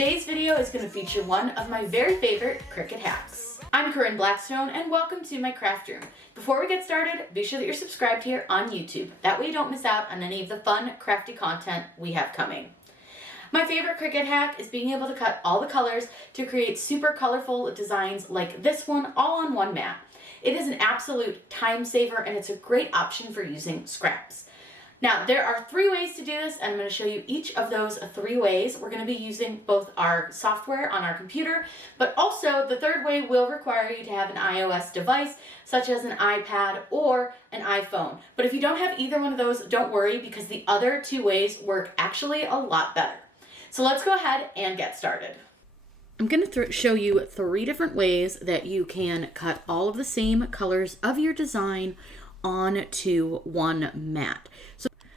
Today's video is going to feature one of my very favorite Cricut hacks. I'm Corinne Blackstone and welcome to my craft room. Before we get started, be sure that you're subscribed here on YouTube. That way you don't miss out on any of the fun, crafty content we have coming. My favorite Cricut hack is being able to cut all the colors to create super colorful designs like this one all on one mat. It is an absolute time saver and it's a great option for using scraps. Now, there are 3 ways to do this, and I'm going to show you each of those 3 ways. We're going to be using both our software on our computer, but also the 3rd way will require you to have an iOS device, such as an iPad or an iPhone. But if you don't have either one of those, don't worry, because the other 2 ways work actually a lot better. So let's go ahead and get started. I'm going to show you 3 different ways that you can cut all of the same colors of your design onto one mat.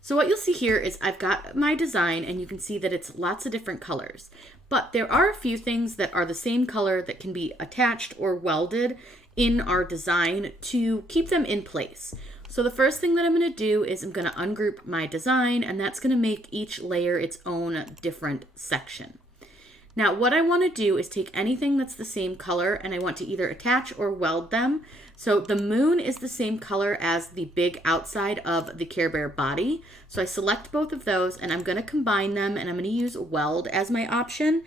So what you'll see here is I've got my design and you can see that it's lots of different colors, but there are a few things that are the same color that can be attached or welded in our design to keep them in place. So the first thing that I'm going to do is I'm going to ungroup my design, and that's going to make each layer its own different section. Now what I want to do is take anything that's the same color and I want to either attach or weld them. So the moon is the same color as the big outside of the Care Bear body. So I select both of those and I'm going to combine them, and I'm going to use weld as my option.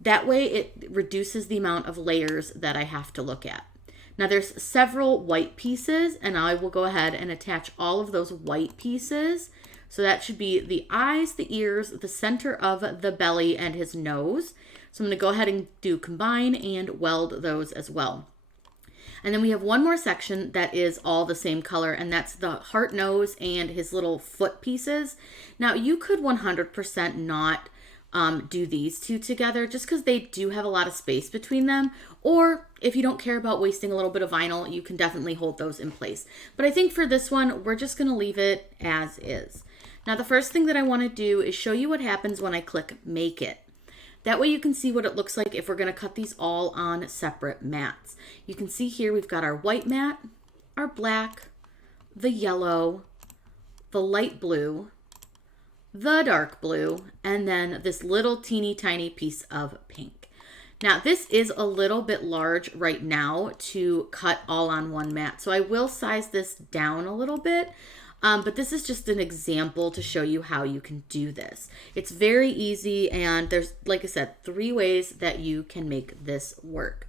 That way it reduces the amount of layers that I have to look at. Now there's several white pieces and I will go ahead and attach all of those white pieces. So that should be the eyes, the ears, the center of the belly, and his nose. So I'm going to go ahead and do combine and weld those as well. And then we have one more section that is all the same color, and that's the heart nose and his little foot pieces. Now you could 100% not do these 2 together just because they do have a lot of space between them. Or if you don't care about wasting a little bit of vinyl, you can definitely hold those in place. But I think for this one, we're just going to leave it as is. Now the first thing that I want to do is show you what happens when I click Make It. That way you can see what it looks like if we're going to cut these all on separate mats. You can see here we've got our white mat, our black, the yellow, the light blue, the dark blue, and then this little teeny tiny piece of pink. Now this is a little bit large right now to cut all on one mat, so I will size this down a little bit. But this is just an example to show you how you can do this. It's very easy, and there's, like I said, 3 ways that you can make this work.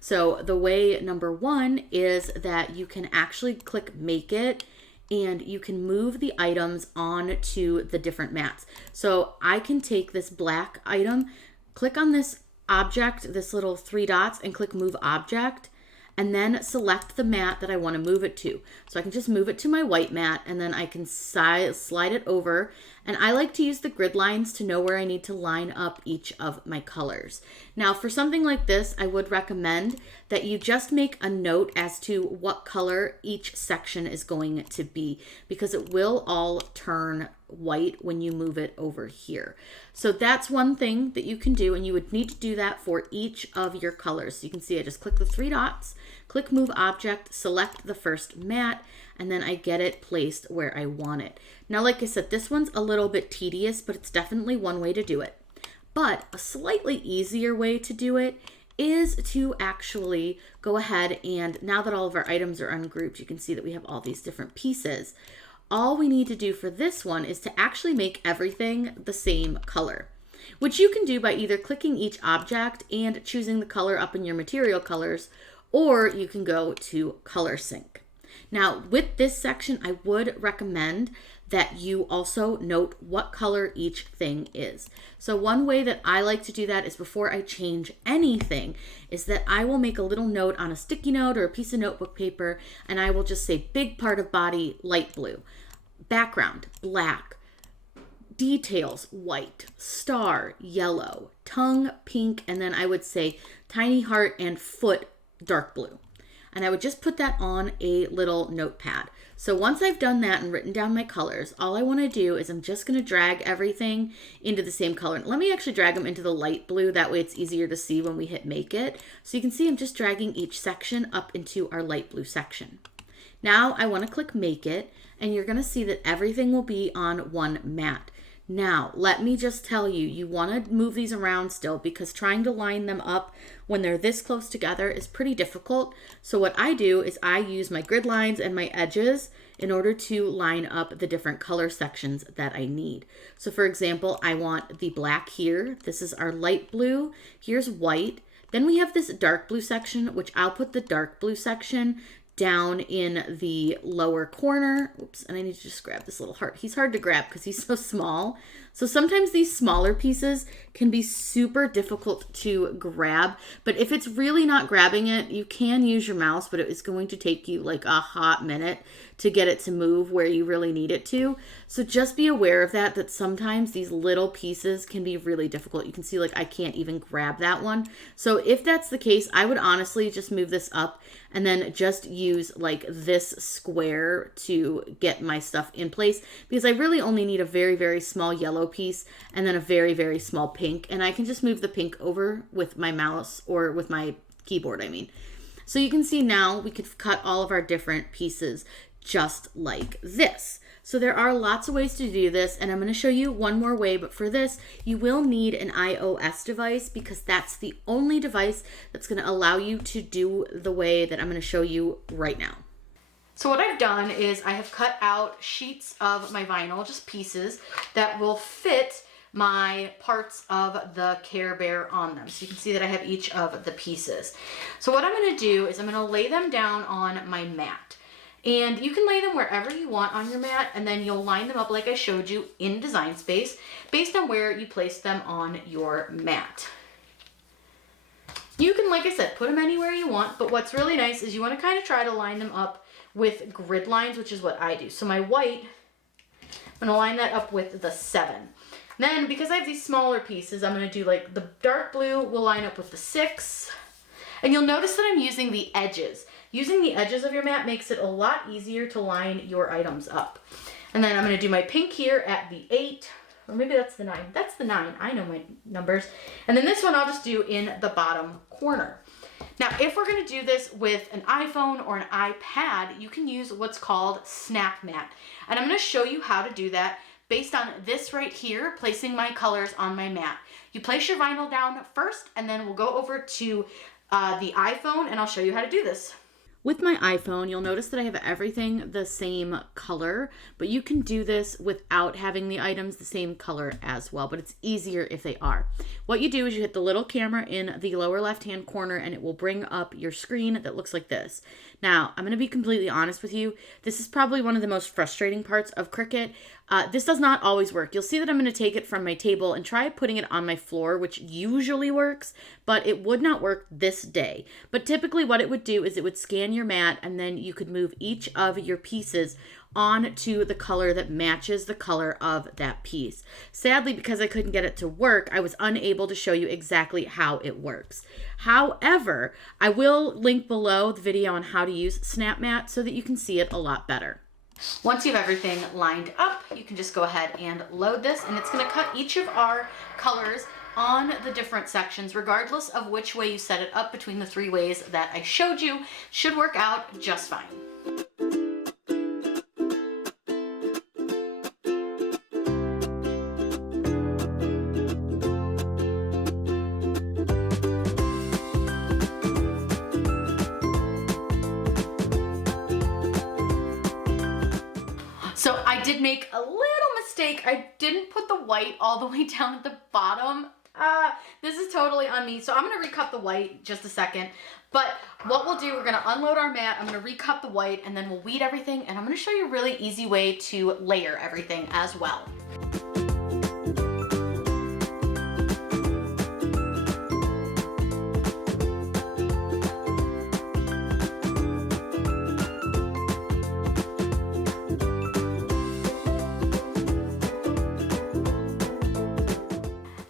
So the way number 1 is that you can actually click Make It, and you can move the items onto the different mats. So I can take this black item, click on this object, this little 3 dots, and click Move Object, and then select the mat that I want to move it to. So I can just move it to my white mat, and then I can slide it over. And I like to use the grid lines to know where I need to line up each of my colors. Now for something like this, I would recommend that you just make a note as to what color each section is going to be, because it will all turn white when you move it over here. So that's one thing that you can do, and you would need to do that for each of your colors. So you can see I just click the 3 dots, click Move Object, select the first mat, and then I get it placed where I want it. Now, like I said, this one's a little bit tedious, but it's definitely one way to do it. But a slightly easier way to do it is to actually go ahead and, now that all of our items are ungrouped, you can see that we have all these different pieces. All we need to do for this one is to actually make everything the same color, which you can do by either clicking each object and choosing the color up in your material colors, or you can go to Color Sync. Now with this section, I would recommend that you also note what color each thing is. So one way that I like to do that is before I change anything is that I will make a little note on a sticky note or a piece of notebook paper, and I will just say big part of body, light blue, background, black, details, white, star, yellow, tongue, pink, and then I would say tiny heart and foot, dark blue. And I would just put that on a little notepad. So once I've done that and written down my colors, all I want to do is I'm just going to drag everything into the same color. Let me actually drag them into the light blue. That way it's easier to see when we hit Make It. So you can see I'm just dragging each section up into our light blue section. Now I want to click Make It, and you're going to see that everything will be on one mat. Now, let me just tell you, you want to move these around still because trying to line them up when they're this close together is pretty difficult. So what I do is I use my grid lines and my edges in order to line up the different color sections that I need. So for example, I want the black here. This is our light blue. Here's white. Then we have this dark blue section, which I'll put the dark blue section down in the lower corner. Oops, and I need to just grab this little heart. He's hard to grab because he's so small. So sometimes these smaller pieces can be super difficult to grab, but if it's really not grabbing it, you can use your mouse, but it is going to take you like a hot minute to get it to move where you really need it to. So just be aware of that sometimes these little pieces can be really difficult. You can see like I can't even grab that one. So if that's the case, I would honestly just move this up and then just use like this square to get my stuff in place, because I really only need a very, very small yellow piece and then a very, very small pink, and I can just move the pink over with my mouse or with my keyboard, I mean. So you can see now we could cut all of our different pieces just like this. So there are lots of ways to do this, and I'm going to show you one more way, but for this you will need an iOS device because that's the only device that's going to allow you to do the way that I'm going to show you right now. So what I've done is I have cut out sheets of my vinyl, just pieces that will fit my parts of the Care Bear on them. So you can see that I have each of the pieces. So what I'm going to do is I'm going to lay them down on my mat. And you can lay them wherever you want on your mat, and then you'll line them up like I showed you in Design Space based on where you place them on your mat. You can, like I said, put them anywhere you want, but what's really nice is you want to kind of try to line them up with grid lines, which is what I do. So my white, I'm going to line that up with the 7. Then, because I have these smaller pieces, I'm going to do like the dark blue will line up with the 6. And you'll notice that I'm using the edges. Using the edges of your mat makes it a lot easier to line your items up. And then I'm going to do my pink here at the 8. Or maybe that's the 9. That's the 9. I know my numbers. And then this one I'll just do in the bottom corner. Now, if we're going to do this with an iPhone or an iPad, you can use what's called SnapMat. And I'm going to show you how to do that based on this right here, placing my colors on my mat. You place your vinyl down first, and then we'll go over to the iPhone, and I'll show you how to do this. With my iPhone, you'll notice that I have everything the same color, but you can do this without having the items the same color as well, but it's easier if they are. What you do is you hit the little camera in the lower left-hand corner, and it will bring up your screen that looks like this. Now, I'm going to be completely honest with you. This is probably one of the most frustrating parts of Cricut. This does not always work. You'll see that I'm going to take it from my table and try putting it on my floor, which usually works, but it would not work this day. But typically what it would do is it would scan your mat, and then you could move each of your pieces onto the color that matches the color of that piece. Sadly, because I couldn't get it to work, I was unable to show you exactly how it works. However, I will link below the video on how to use SnapMat so that you can see it a lot better. Once you have everything lined up, you can just go ahead and load this, and it's going to cut each of our colors on the different sections, regardless of which way you set it up between the 3 ways that I showed you. Should work out just fine. So I did make a little mistake. I didn't put the white all the way down at the bottom. This is totally on me. So I'm going to recut the white just a second. But what we'll do, we're going to unload our mat. I'm going to recut the white, and then we'll weed everything. And I'm going to show you a really easy way to layer everything as well.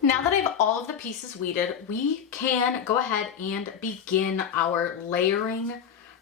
Now that I have all of the pieces weeded, we can go ahead and begin our layering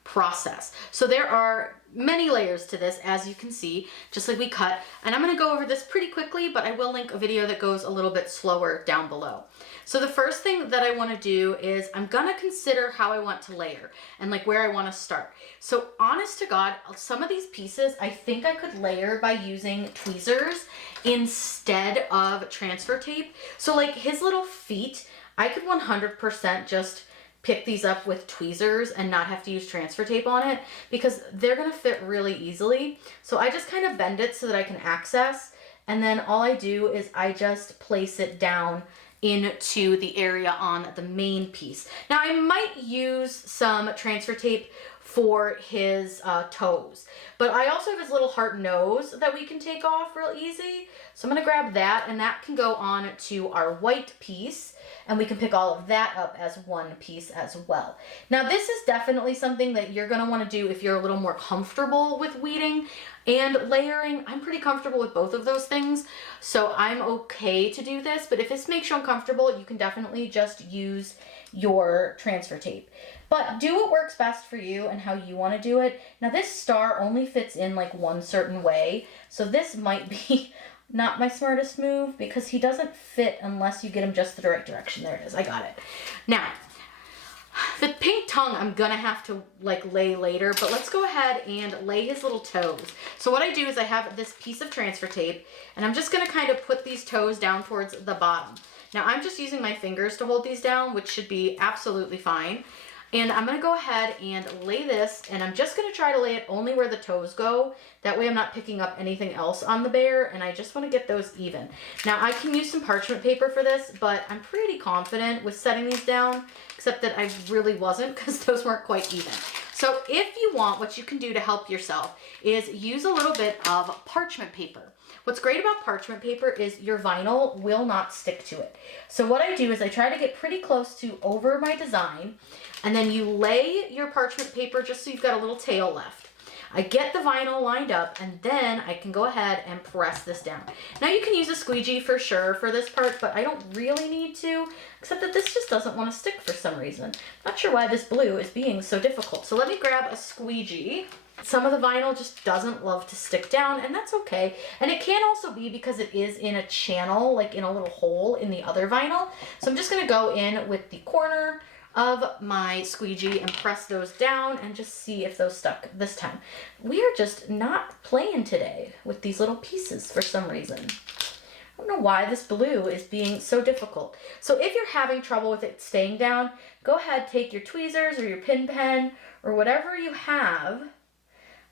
process. So there are many layers to this, as you can see, just like we cut. And I'm gonna go over this pretty quickly, but I will link a video that goes a little bit slower down below. So the first thing that I wanna do is I'm gonna consider how I want to layer and like where I wanna start. So honest to God, some of these pieces, I think I could layer by using tweezers instead of transfer tape. So like his little feet, I could 100% just pick these up with tweezers and not have to use transfer tape on it because they're gonna fit really easily. So I just kind of bend it so that I can access, and then all I do is I just place it down into the area on the main piece. Now I might use some transfer tape for his toes, but I also have his little heart nose that we can take off real easy. So I'm gonna grab that, and that can go on to our white piece, and we can pick all of that up as one piece as well. Now this is definitely something that you're gonna wanna do if you're a little more comfortable with weeding and layering. I'm pretty comfortable with both of those things, so I'm okay to do this, but if this makes you uncomfortable, you can definitely just use your transfer tape. But do what works best for you and how you wanna do it. Now this star only fits in like one certain way, so this might be not my smartest move because he doesn't fit unless you get him just the right direction. There it is, I got it. Now, the pink tongue I'm gonna have to like lay later, but let's go ahead and lay his little toes. So what I do is I have this piece of transfer tape, and I'm just gonna kind of put these toes down towards the bottom. Now I'm just using my fingers to hold these down, which should be absolutely fine. And I'm gonna go ahead and lay this, and I'm just gonna try to lay it only where the toes go. That way I'm not picking up anything else on the bear, and I just wanna get those even. Now I can use some parchment paper for this, but I'm pretty confident with setting these down, except that I really wasn't because those weren't quite even. So if you want, what you can do to help yourself is use a little bit of parchment paper. What's great about parchment paper is your vinyl will not stick to it. So what I do is I try to get pretty close to over my design, and then you lay your parchment paper just so you've got a little tail left. I get the vinyl lined up, and then I can go ahead and press this down. Now you can use a squeegee for sure for this part, but I don't really need to, except that this just doesn't want to stick for some reason. Not sure why this blue is being so difficult. So let me grab a squeegee. Some of the vinyl just doesn't love to stick down, and that's okay. And it can also be because it is in a channel, like in a little hole in the other vinyl. So I'm just gonna go in with the corner of my squeegee and press those down and just see if those stuck this time. We are just not playing today with these little pieces for some reason. I don't know why this blue is being so difficult. So if you're having trouble with it staying down, go ahead, take your tweezers or your pin pen or whatever you have,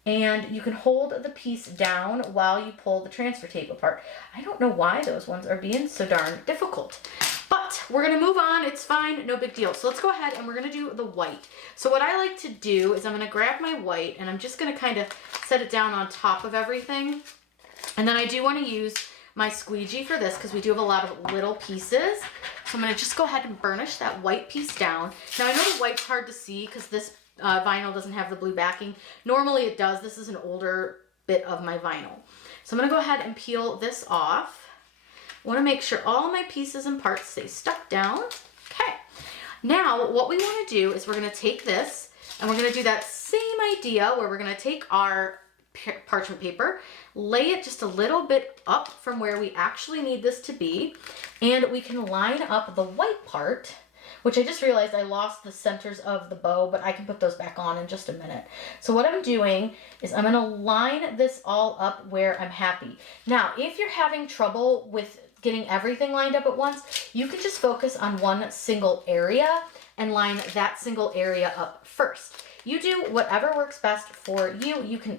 and you can hold the piece down while you pull the transfer tape apart. I don't know why those ones are being so darn difficult. But we're gonna move on, it's fine, no big deal. So let's go ahead and we're gonna do the white. So what I like to do is I'm gonna grab my white and I'm just gonna kind of set it down on top of everything. And then I do wanna use my squeegee for this because we do have a lot of little pieces. So I'm gonna just go ahead and burnish that white piece down. Now I know the white's hard to see because this vinyl doesn't have the blue backing. Normally it does. This is an older bit of my vinyl. So I'm gonna go ahead and peel this off. I wanna make sure all my pieces and parts stay stuck down. Okay. Now what we wanna do is we're gonna take this and we're gonna do that same idea where we're gonna take our parchment paper, lay it just a little bit up from where we actually need this to be, and we can line up the white part, which I just realized I lost the centers of the bow, but I can put those back on in just a minute. So what I'm doing is I'm gonna line this all up where I'm happy. Now, if you're having trouble with getting everything lined up at once, you can just focus on one single area and line that single area up first. You do whatever works best for you. You can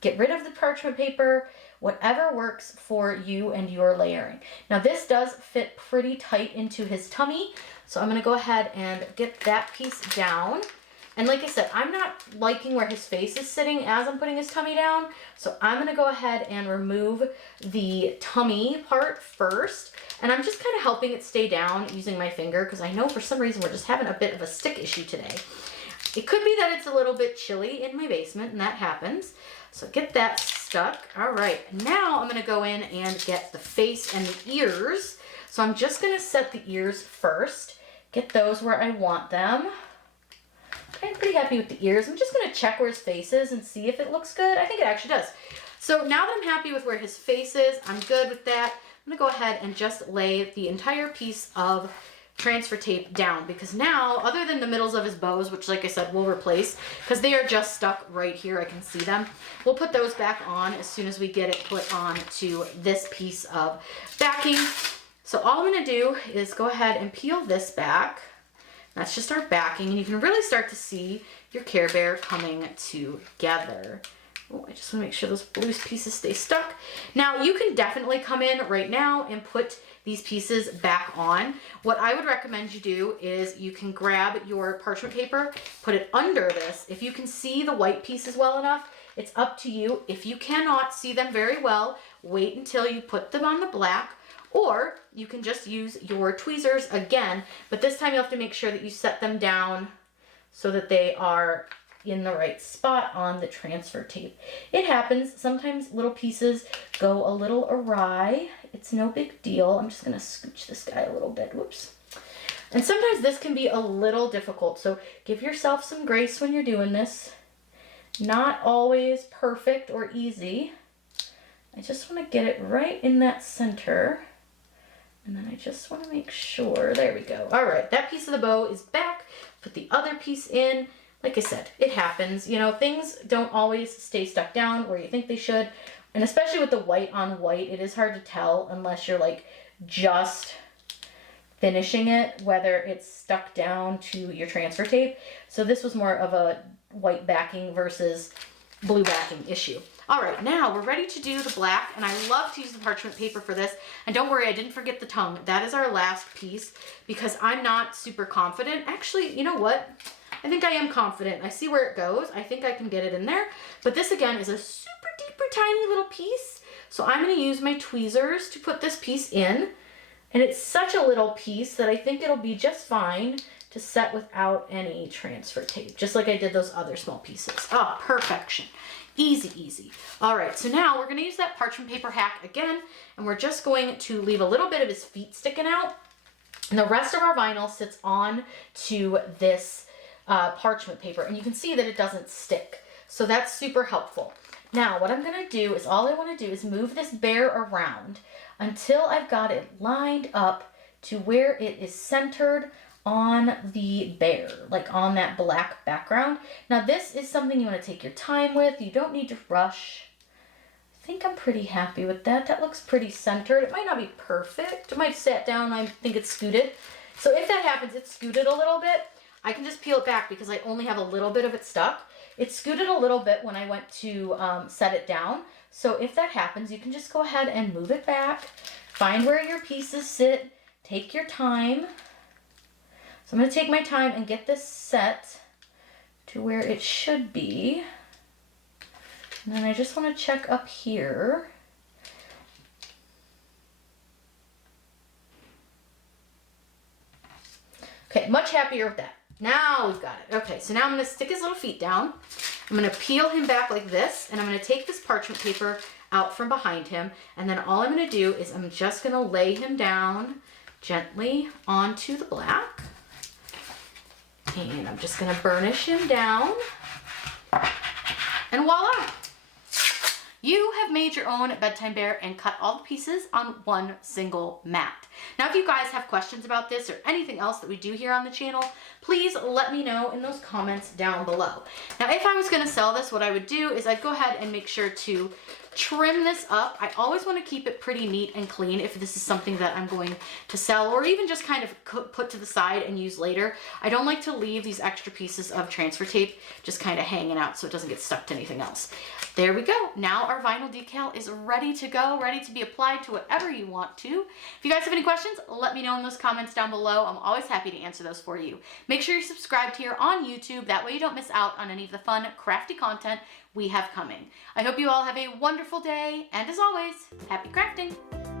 get rid of the parchment paper, whatever works for you and your layering. Now this does fit pretty tight into his tummy, so I'm gonna go ahead and get that piece down. And like I said, I'm not liking where his face is sitting as I'm putting his tummy down, so I'm gonna go ahead and remove the tummy part first. And I'm just kind of helping it stay down using my finger because I know for some reason we're just having a bit of a stick issue today. It could be that it's a little bit chilly in my basement, and that happens. So get that stuck. All right, now I'm gonna go in and get the face and the ears. So I'm just gonna set the ears first, get those where I want them. I'm pretty happy with the ears. I'm just gonna check where his face is and see if it looks good. I think it actually does. So now that I'm happy with where his face is, I'm good with that. I'm gonna go ahead and just lay the entire piece of transfer tape down, because now, other than the middles of his bows, which like I said, we'll replace, because they are just stuck right here, I can see them. We'll put those back on as soon as we get it put on to this piece of backing. So all I'm gonna do is go ahead and peel this back. That's just our backing, and you can really start to see your Care Bear coming together. Oh, I just wanna make sure those loose pieces stay stuck. Now, you can definitely come in right now and put these pieces back on. What I would recommend you do is you can grab your parchment paper, put it under this. If you can see the white pieces well enough, it's up to you. If you cannot see them very well, wait until you put them on the black, or you can just use your tweezers again, but this time you have to make sure that you set them down so that they are in the right spot on the transfer tape. It happens. Sometimes little pieces go a little awry. It's no big deal. I'm just gonna scooch this guy a little bit. Whoops. And sometimes this can be a little difficult, so give yourself some grace when you're doing this. Not always perfect or easy. I just wanna get it right in that center. And then I just wanna make sure, there we go. All right, that piece of the bow is back. Put the other piece in. Like I said, it happens. You know, things don't always stay stuck down where you think they should. And especially with the white on white, it is hard to tell unless you're like just finishing it, whether it's stuck down to your transfer tape. So this was more of a white backing versus blue backing issue. All right, now we're ready to do the black, and I love to use the parchment paper for this. And don't worry, I didn't forget the tongue. That is our last piece because I'm not super confident. Actually, you know what? I think I am confident. I see where it goes. I think I can get it in there. But this again is a super duper tiny little piece. So I'm gonna use my tweezers to put this piece in. And it's such a little piece that I think it'll be just fine to set without any transfer tape, just like I did those other small pieces. Oh, perfection. Easy, easy. All right, so now we're gonna use that parchment paper hack again, and we're just going to leave a little bit of his feet sticking out. And the rest of our vinyl sits on to this parchment paper, and you can see that it doesn't stick. So that's super helpful. Now, what I'm gonna do is, all I wanna do is move this bear around until I've got it lined up to where it is centered on the bear, like on that black background. Now, this is something you wanna take your time with. You don't need to rush. I think I'm pretty happy with that. That looks pretty centered. It might not be perfect. It might sit down, I think it's scooted. So if that happens, it's scooted a little bit. I can just peel it back because I only have a little bit of it stuck. It scooted a little bit when I went to set it down. So if that happens, you can just go ahead and move it back. Find where your pieces sit. Take your time. So I'm going to take my time and get this set to where it should be. And then I just want to check up here. Okay, much happier with that. Now we've got it. Okay, so now I'm gonna stick his little feet down. I'm gonna peel him back like this, and I'm gonna take this parchment paper out from behind him, and then all I'm gonna do is I'm just gonna lay him down gently onto the black. And I'm just gonna burnish him down. And voila! You have made your own bedtime bear and cut all the pieces on one single mat. Now, if you guys have questions about this or anything else that we do here on the channel, please let me know in those comments down below. Now, if I was gonna sell this, what I would do is I'd go ahead and make sure to trim this up. I always wanna keep it pretty neat and clean if this is something that I'm going to sell or even just kind of put to the side and use later. I don't like to leave these extra pieces of transfer tape just kind of hanging out so it doesn't get stuck to anything else. There we go. Now our vinyl decal is ready to go, ready to be applied to whatever you want to. If you guys have any questions, let me know in those comments down below. I'm always happy to answer those for you. Make sure you're subscribed here on YouTube. That way you don't miss out on any of the fun, crafty content we have coming. I hope you all have a wonderful day, and as always, happy crafting!